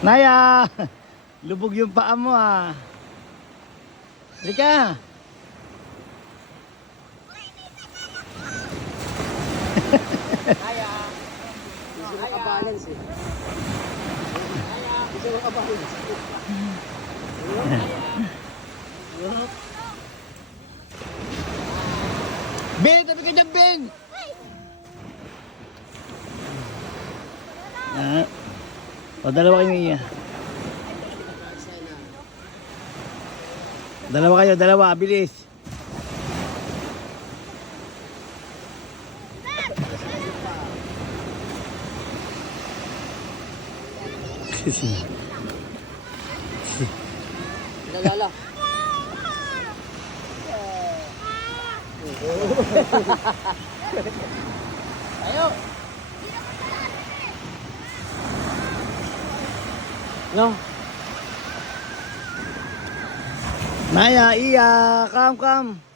Naya! Lubog yung paa mo ah. Halika! Naya! Gusto mo ka-balance eh. Naya! Gusto mo ka-balance. Ben! Tabi ka dyan, Ben! Ah. O, dalawa kayo iya. Dalawa kayo, dalawa. Bilis. Nalala. Ayo. No. Naya, iya. Come, come.